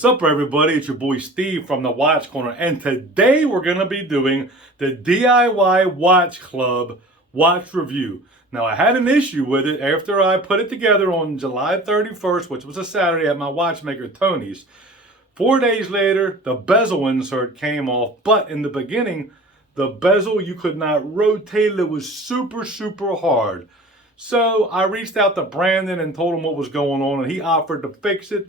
What's up, everybody? It's your boy Steve from the Watch Corner, and today we're going to be doing the DIY Watch Club watch review. Now, I had an issue with it after I put it together on July 31st, which was a Saturday at my watchmaker Tony's. 4 days later, the bezel insert came off, but in the beginning, the bezel, you could not rotate it. It was super hard. So I reached out to Brandon and told him what was going on, and he offered to fix it.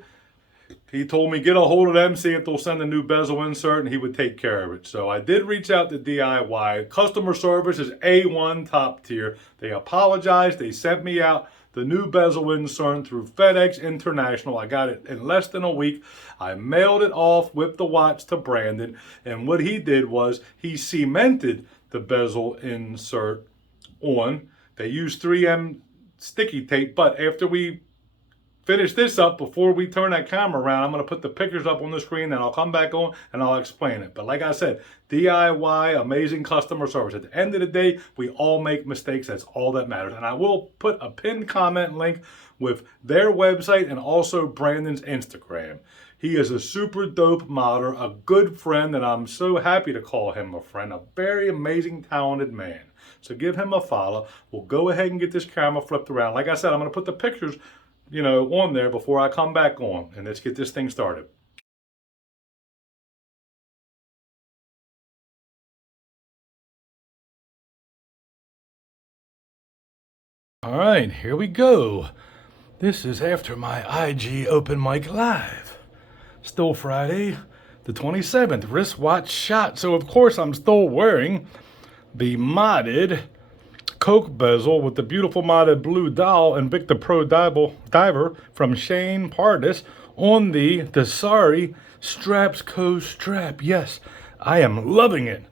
He told me get a hold of them, see if they'll send a new bezel insert, and he would take care of it. So I did reach out to DIY. Customer service is A1 top tier. They apologized. They sent me out the new bezel insert through FedEx International. I got it in less than a week. I mailed it off with the watch to Brandon, and what he did was he cemented the bezel insert on. They used 3M sticky tape, but after we finish this up, before we turn that camera around, I'm going to put the pictures up on the screen, and I'll come back on and I'll explain it. But like I said, DIY, amazing customer service. At the end of the day, we all make mistakes. That's all that matters. And I will put a pinned comment link with their website and also Brandon's Instagram. He is a super dope modder, a good friend, and I'm so happy to call him a friend, a very amazing, talented man. So give him a follow. We'll go ahead and get this camera flipped around. Like I said, I'm going to put the pictures on there before I come back on, and let's get this thing started. All right, here we go. This is after my IG Open Mic Live. Still Friday, the 27th, wristwatch shot. So of course I'm still wearing the modded Coke bezel with the beautiful modded blue dial and Victor Pro diver from Shane Pardis on the Desari Straps Co strap. Yes, I am loving it.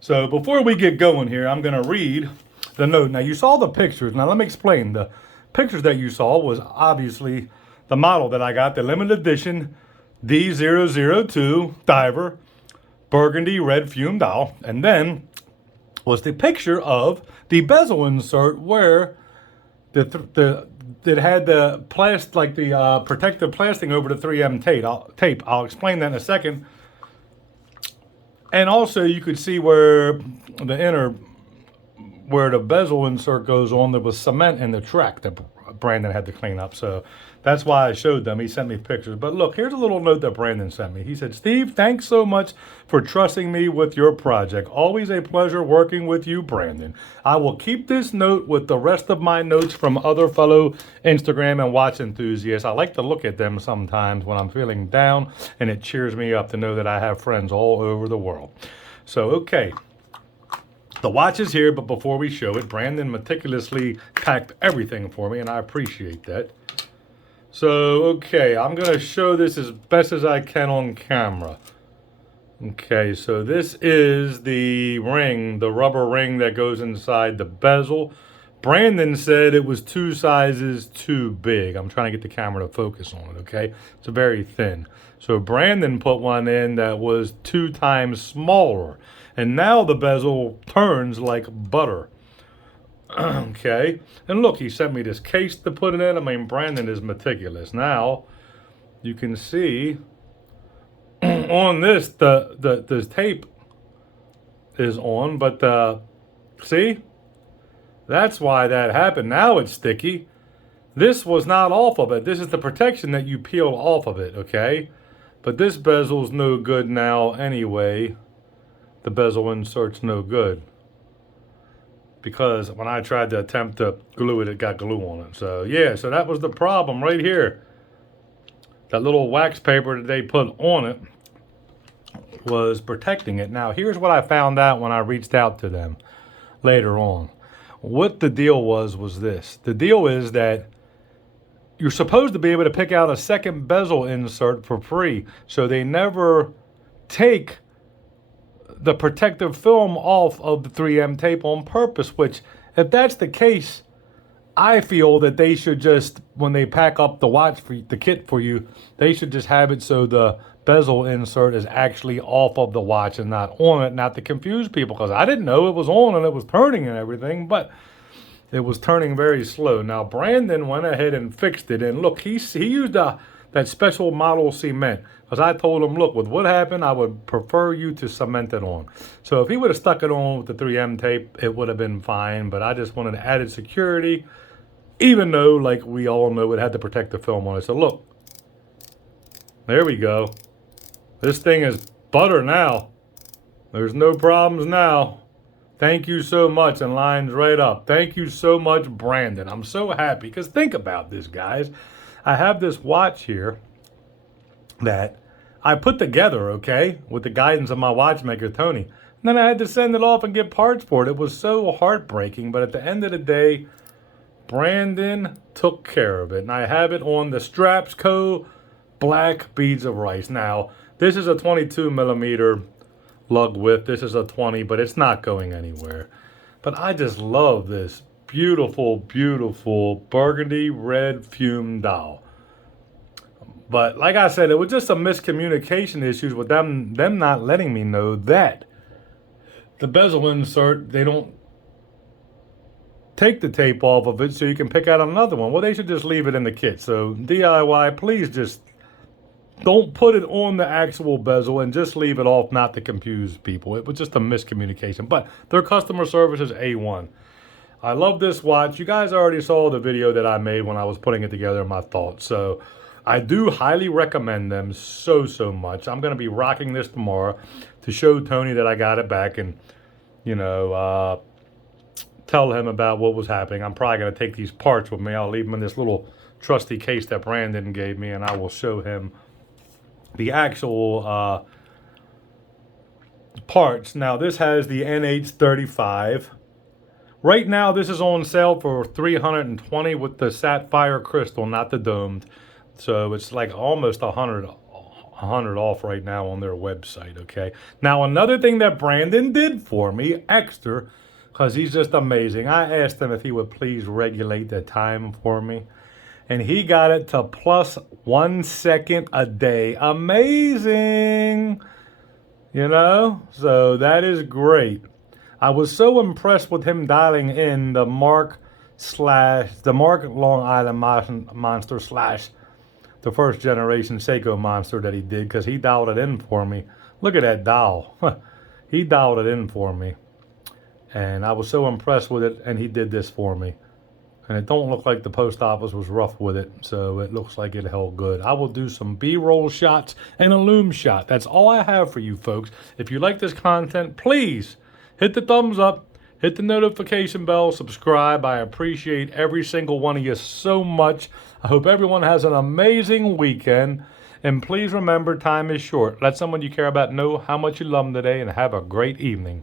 So before we get going here, I'm going to read the note. Now, you saw the pictures. Now, let me explain. The pictures that you saw was obviously the model that I got, the limited edition D002 diver burgundy red fume dial. And then was the picture of the bezel insert where it had the protective plastic over the 3M tape. I'll explain that in a second. And also you could see where the bezel insert goes on, there was cement in the track that Brandon had to clean up. So that's why I showed them. He sent me pictures. But look, here's a little note that Brandon sent me. He said, Steve, thanks so much for trusting me with your project. Always a pleasure working with you, Brandon. I will keep this note with the rest of my notes from other fellow Instagram and watch enthusiasts. I like to look at them sometimes when I'm feeling down, and it cheers me up to know that I have friends all over the world. So, okay. The watch is here, but before we show it, Brandon meticulously packed everything for me, and I appreciate that. So, okay, I'm going to show this as best as I can on camera. Okay, so this is the ring, the rubber ring that goes inside the bezel. Brandon said it was 2 sizes too big. I'm trying to get the camera to focus on it, okay? It's very thin. So Brandon put one in that was 2 times smaller. And now the bezel turns like butter. Okay, and look, he sent me this case to put it in. I mean, Brandon is meticulous. Now, you can see on this, the tape is on, but see? That's why that happened. Now it's sticky. This was not off of it. This is the protection that you peel off of it, okay? But this bezel's no good now anyway. The bezel insert's no good, because when I tried to attempt to glue it, it got glue on it. So yeah, so that was the problem right here. That little wax paper that they put on it was protecting it. Now here's what I found out when I reached out to them later on. What the deal was this. The deal is that you're supposed to be able to pick out a second bezel insert for free. So they never take the protective film off of the 3M tape on purpose, which, if that's the case, I feel that they should just, when they pack up the watch for the kit for you, they should just have it so the bezel insert is actually off of the watch and not on it, not to confuse people, because I didn't know it was on and it was turning and everything, but it was turning very slow. Now, Brandon went ahead and fixed it, and look, he used the that special model cement. Because I told him, look, with what happened, I would prefer you to cement it on. So if he would have stuck it on with the 3M tape, it would have been fine. But I just wanted added security, even though, like we all know, it had to protect the film on it. So look, there we go. This thing is butter now. There's no problems now. Thank you so much, and lines right up. Thank you so much, Brandon. I'm so happy, because think about this, guys. I have this watch here that I put together, okay, with the guidance of my watchmaker, Tony. And then I had to send it off and get parts for it. It was so heartbreaking, but at the end of the day, Brandon took care of it. And I have it on the Straps Co. Black Beads of Rice. Now, this is a 22 millimeter lug width. This is a 20, but it's not going anywhere. But I just love this beautiful, beautiful burgundy red fume dial. But like I said, it was just some miscommunication issues with them not letting me know that the bezel insert, they don't take the tape off of it so you can pick out another one. Well, they should just leave it in the kit. So DIY, please just don't put it on the actual bezel and just leave it off, not to confuse people. It was just a miscommunication. But their customer service is A1. I love this watch. You guys already saw the video that I made when I was putting it together, my thoughts. So I do highly recommend them so much. I'm going to be rocking this tomorrow to show Tony that I got it back and, you know, tell him about what was happening. I'm probably going to take these parts with me. I'll leave them in this little trusty case that Brandon gave me, and I will show him the actual parts. Now, this has the NH35. Right now, this is on sale for $320 with the sapphire crystal, not the domed. So it's like almost $100 off right now on their website, okay? Now, another thing that Brandon did for me, extra, because he's just amazing. I asked him if he would please regulate the time for me, and he got it to plus 1 second a day. Amazing! You know? So that is great. I was so impressed with him dialing in the Mark Long Island Monster / the first generation Seiko Monster that he did, because he dialed it in for me. Look at that dial. He dialed it in for me. And I was so impressed with it, and he did this for me. And it don't look like the post office was rough with it, so it looks like it held good. I will do some B-roll shots and a loom shot. That's all I have for you folks. If you like this content, please hit the thumbs up, hit the notification bell, subscribe. I appreciate every single one of you so much. I hope everyone has an amazing weekend. And please remember, time is short. Let someone you care about know how much you love them today, and have a great evening.